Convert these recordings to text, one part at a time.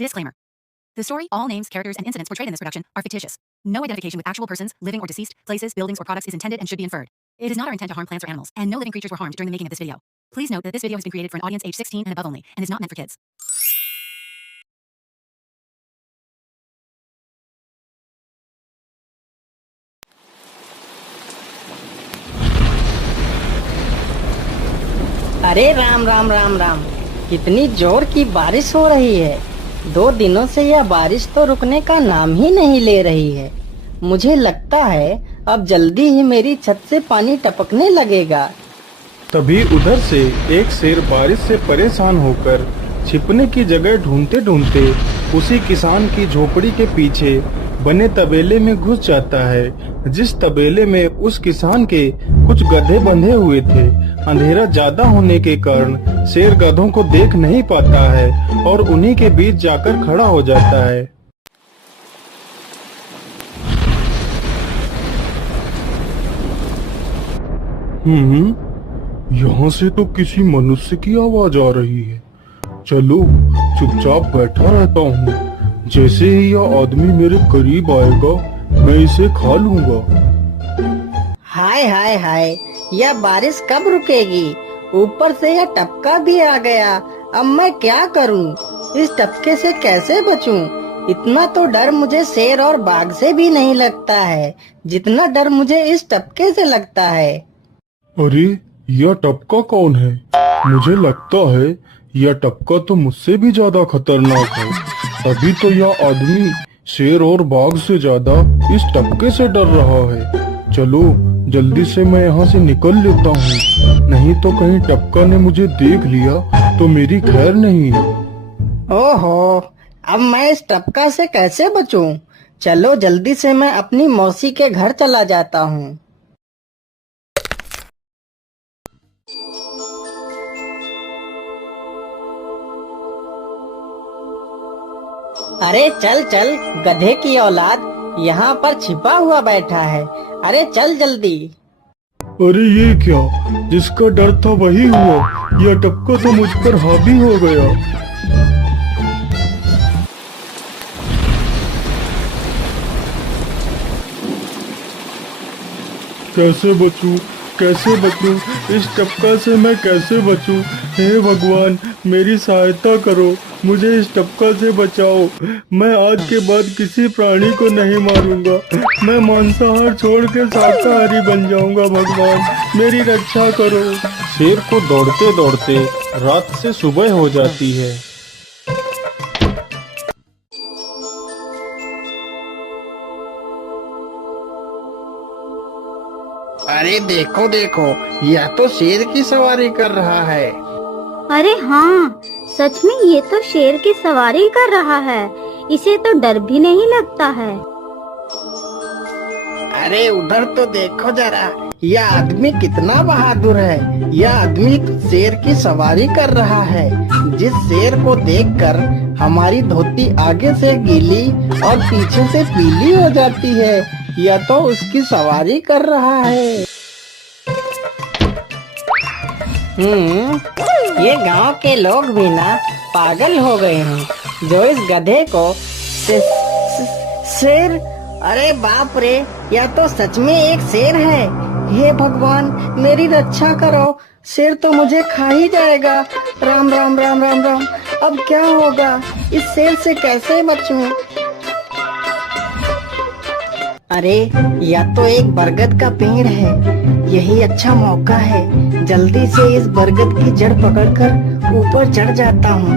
Disclaimer. The story, all names, characters, and incidents portrayed in this production are fictitious. No identification with actual persons, living or deceased, places, buildings, or products is intended and should be inferred. It is not our intent to harm plants or animals, and no living creatures were harmed during the making of this video. Please note that this video has been created for an audience age 16 and above only, and is not meant for kids. अरे राम राम राम राम, कितनी जोर की बारिश हो रही है। 2 दिनों से यह बारिश तो रुकने का नाम ही नहीं ले रही है। मुझे लगता है अब जल्दी ही मेरी छत से पानी टपकने लगेगा। तभी उधर से एक शेर बारिश से परेशान होकर छिपने की जगह ढूंढते ढूंढते उसी किसान की झोपड़ी के पीछे बने तबेले में घुस जाता है, जिस तबेले में उस किसान के कुछ गधे बंधे हुए थे। अंधेरा ज्यादा होने के कारण शेर गधों को देख नहीं पाता है और उन्हीं के बीच जाकर खड़ा हो जाता है। यहाँ से तो किसी मनुष्य की आवाज आ रही है। चलो चुपचाप बैठा रहता हूँ, जैसे ही यह आदमी मेरे करीब आएगा मैं इसे खा लूंगा। हाय हाय हाय, यह बारिश कब रुकेगी? ऊपर से यह टपका भी आ गया। अब मैं क्या करूं? इस टपके से कैसे बचूं? इतना तो डर मुझे शेर और बाघ से भी नहीं लगता है, जितना डर मुझे इस टपके से लगता है। अरे यह टपका कौन है? मुझे लगता है यह टपका तो मुझसे भी ज्यादा खतरनाक है। अभी तो यह आदमी शेर और बाघ से ज्यादा इस टपके से डर रहा है। चलो जल्दी से मैं यहाँ से निकल लेता हूँ, नहीं तो कहीं टपका ने मुझे देख लिया तो मेरी खैर नहीं। ओहो, अब मैं इस टपका से कैसे बचूं? चलो जल्दी से मैं अपनी मौसी के घर चला जाता हूँ। अरे चल चल गधे की औलाद, यहाँ पर छिपा हुआ बैठा है। अरे चल जल्दी। अरे ये क्या, जिसका डर था वही हुआ। यह टपका तो मुझ पर हावी हो गया। कैसे बचूं? कैसे बचूं? इस टपका से मैं कैसे बचूं? हे भगवान मेरी सहायता करो, मुझे इस टपका से बचाओ। मैं आज के बाद किसी प्राणी को नहीं मारूंगा, मैं मांसाहार छोड़ के शाकाहारी बन जाऊंगा। भगवान मेरी रक्षा करो। शेर को दौड़ते दौड़ते रात से सुबह हो जाती है। अरे देखो देखो, यह तो शेर की सवारी कर रहा है। अरे हाँ, सच में ये तो शेर की सवारी कर रहा है। इसे तो डर भी नहीं लगता है। अरे उधर तो देखो जरा, यह आदमी कितना बहादुर है। यह आदमी शेर की सवारी कर रहा है। जिस शेर को देखकर हमारी धोती आगे से गीली और पीछे से पीली हो जाती है, यह तो उसकी सवारी कर रहा है। ये गांव के लोग भी ना पागल हो गए हैं, जो इस गधे को शेर। अरे बाप रे, यह तो सच में एक शेर है। हे भगवान मेरी रक्षा करो, शेर तो मुझे खा ही जाएगा। राम राम राम राम राम, अब क्या होगा? इस शेर से कैसे बचूं? अरे यह तो एक बरगद का पेड़ है, यही अच्छा मौका है। जल्दी से इस बरगद की जड़ पकड़कर ऊपर चढ़ जाता हूँ।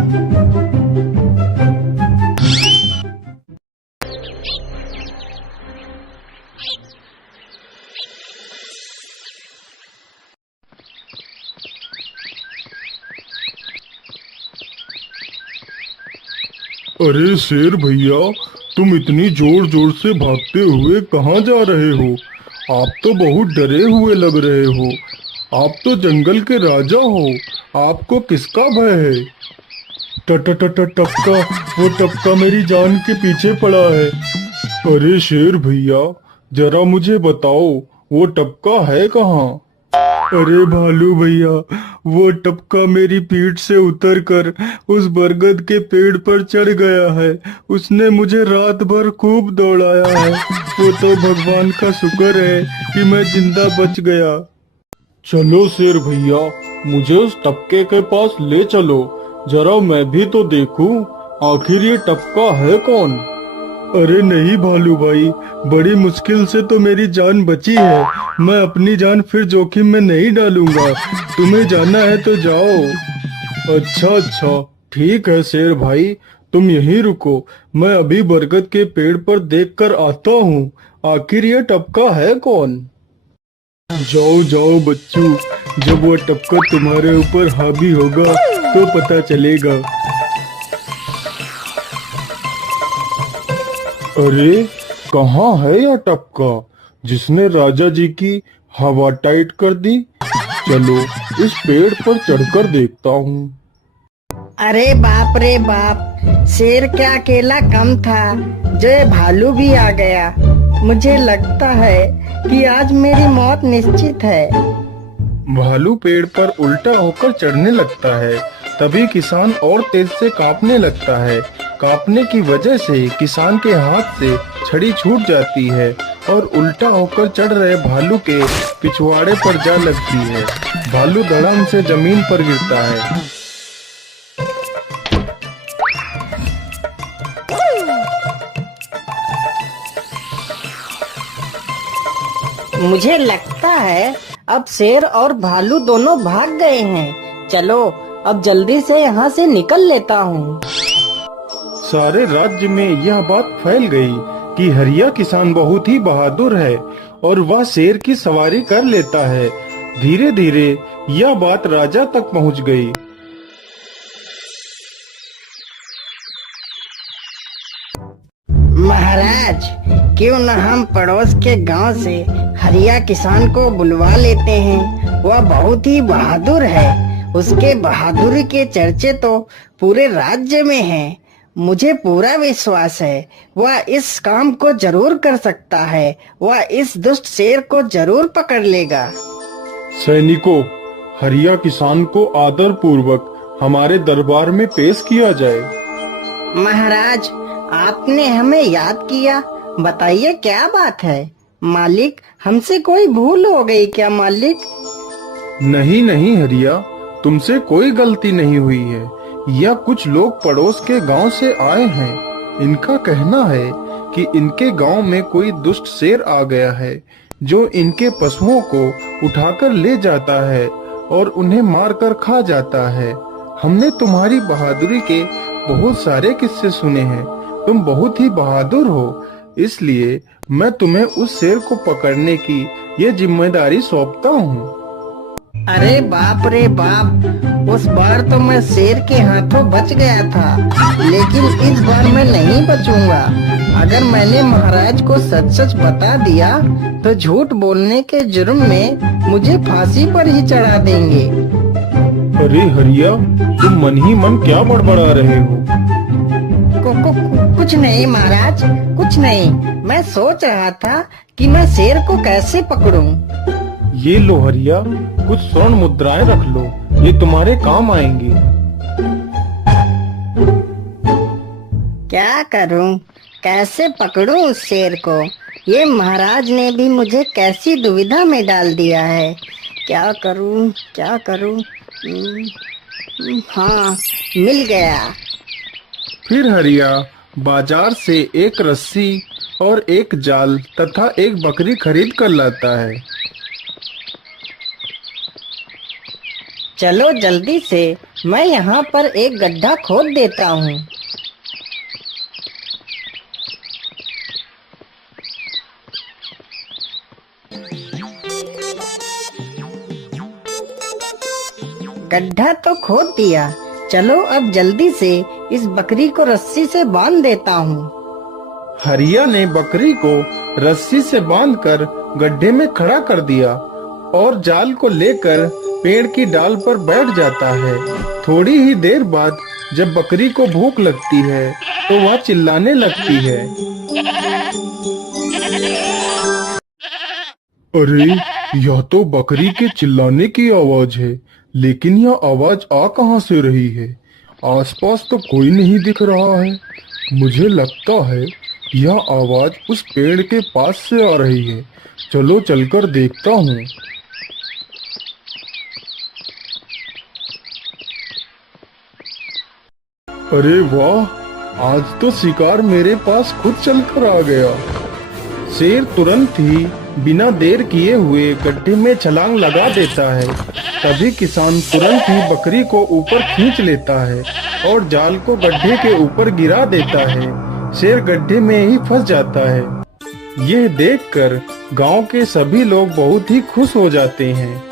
अरे शेर भैया, तुम इतनी जोर जोर से भागते हुए कहाँ जा रहे हो? आप तो बहुत डरे हुए लग रहे हो। आप तो जंगल के राजा हो, आपको किसका भय है? टपका, वो टपका मेरी जान के पीछे पड़ा है। अरे शेर भैया जरा मुझे बताओ, वो टपका है कहाँ? अरे भालू भैया, वो टपका मेरी पीठ से उतरकर उस बरगद के पेड़ पर चढ़ गया है। उसने मुझे रात भर खूब दौड़ाया है। वो तो भगवान का शुक्र है कि मैं जिंदा बच गया। चलो शेर भैया, मुझे उस टपके के पास ले चलो, जरा मैं भी तो देखूं आखिर ये टपका है कौन। अरे नहीं भालू भाई, बड़ी मुश्किल से तो मेरी जान बची है। मैं अपनी जान फिर जोखिम में नहीं डालूंगा। तुम्हें जाना है तो जाओ। अच्छा, ठीक है शेर भाई, तुम यहीं रुको, मैं अभी बरगद के पेड़ पर देखकर आता हूँ आखिर ये टपका है कौन। जाओ जाओ बच्चू, जब वो टपका तुम्हारे ऊपर हावी होगा तो पता चलेगा। अरे कहाँ है यह टपका जिसने राजा जी की हवा टाइट कर दी। चलो इस पेड़ पर चढ़कर देखता हूँ। अरे बाप रे बाप, शेर क्या अकेला कम था, जो ये भालू भी आ गया। मुझे लगता है कि आज मेरी मौत निश्चित है। भालू पेड़ पर उल्टा होकर चढ़ने लगता है। तभी किसान और तेज से कांपने लगता है। कांपने की वजह से किसान के हाथ से छड़ी छूट जाती है और उल्टा होकर चढ़ रहे भालू के पिछवाड़े पर जा लगती है। भालू धड़ाम से जमीन पर गिरता है। मुझे लगता है अब शेर और भालू दोनों भाग गए हैं। चलो अब जल्दी से यहाँ से निकल लेता हूँ। सारे राज्य में यह बात फैल गई कि हरिया किसान बहुत ही बहादुर है और वह शेर की सवारी कर लेता है। धीरे धीरे यह बात राजा तक पहुँच गई। महाराज, क्यों न हम पड़ोस के गांव से हरिया किसान को बुलवा लेते हैं। वह बहुत ही बहादुर है। उसके बहादुरी के चर्चे तो पूरे राज्य में हैं। मुझे पूरा विश्वास है वह इस काम को जरूर कर सकता है। वह इस दुष्ट शेर को जरूर पकड़ लेगा। सैनिकों, हरिया किसान को आदर पूर्वक हमारे दरबार में पेश किया जाए। महाराज, आपने हमें याद किया। बताइए क्या बात है। मालिक, हमसे कोई भूल हो गई क्या मालिक? नहीं हरिया, तुमसे कोई गलती नहीं हुई है। यह कुछ लोग पड़ोस के गांव से आए हैं। इनका कहना है कि इनके गांव में कोई दुष्ट शेर आ गया है जो इनके पशुओं को उठाकर ले जाता है और उन्हें मारकर खा जाता है। हमने तुम्हारी बहादुरी के बहुत सारे किस्से सुने हैं। तुम बहुत ही बहादुर हो, इसलिए मैं तुम्हें उस शेर को पकड़ने की ये जिम्मेदारी सौंपता हूँ। अरे बाप रे बाप, उस बार तो मैं शेर के हाथों बच गया था, लेकिन इस बार मैं नहीं बचूंगा। अगर मैंने महाराज को सच सच बता दिया तो झूठ बोलने के जुर्म में मुझे फांसी पर ही चढ़ा देंगे। अरे हरिया, तुम मन ही मन क्या बड़बड़ा रहे हो? कुछ नहीं महाराज, कुछ नहीं। मैं सोच रहा था कि मैं शेर को कैसे पकड़ूं। ये लो हरिया, कुछ स्वर्ण मुद्राएं रख लो, ये तुम्हारे काम आएंगी। क्या करूं, कैसे पकड़ूं उस शेर को? ये महाराज ने भी मुझे कैसी दुविधा में डाल दिया है। क्या करूं, क्या करूं? हाँ, मिल गया। फिर हरिया बाजार से एक रस्सी और एक जाल तथा एक बकरी खरीद कर लाता है। चलो जल्दी से, मैं यहाँ पर एक गड्ढा खोद देता हूँ। गड्ढा तो खोद दिया। चलो अब जल्दी से इस बकरी को रस्सी से बांध देता हूँ। हरिया ने बकरी को रस्सी से बांधकर गड्ढे में खड़ा कर दिया और जाल को लेकर पेड़ की डाल पर बैठ जाता है। थोड़ी ही देर बाद जब बकरी को भूख लगती है तो वह चिल्लाने लगती है। अरे, यह तो बकरी के चिल्लाने की आवाज है, लेकिन यह आवाज आ कहां से रही है? आसपास तो कोई नहीं दिख रहा है। मुझे लगता है यह आवाज उस पेड़ के पास से आ रही है। चलो चलकर देखता हूँ। अरे वाह, आज तो शिकार मेरे पास खुद चलकर आ गया। शेर तुरंत ही बिना देर किए हुए गड्ढे में छलांग लगा देता है। तभी किसान तुरंत ही बकरी को ऊपर खींच लेता है और जाल को गड्ढे के ऊपर गिरा देता है। शेर गड्ढे में ही फंस जाता है। यह देखकर गांव के सभी लोग बहुत ही खुश हो जाते हैं।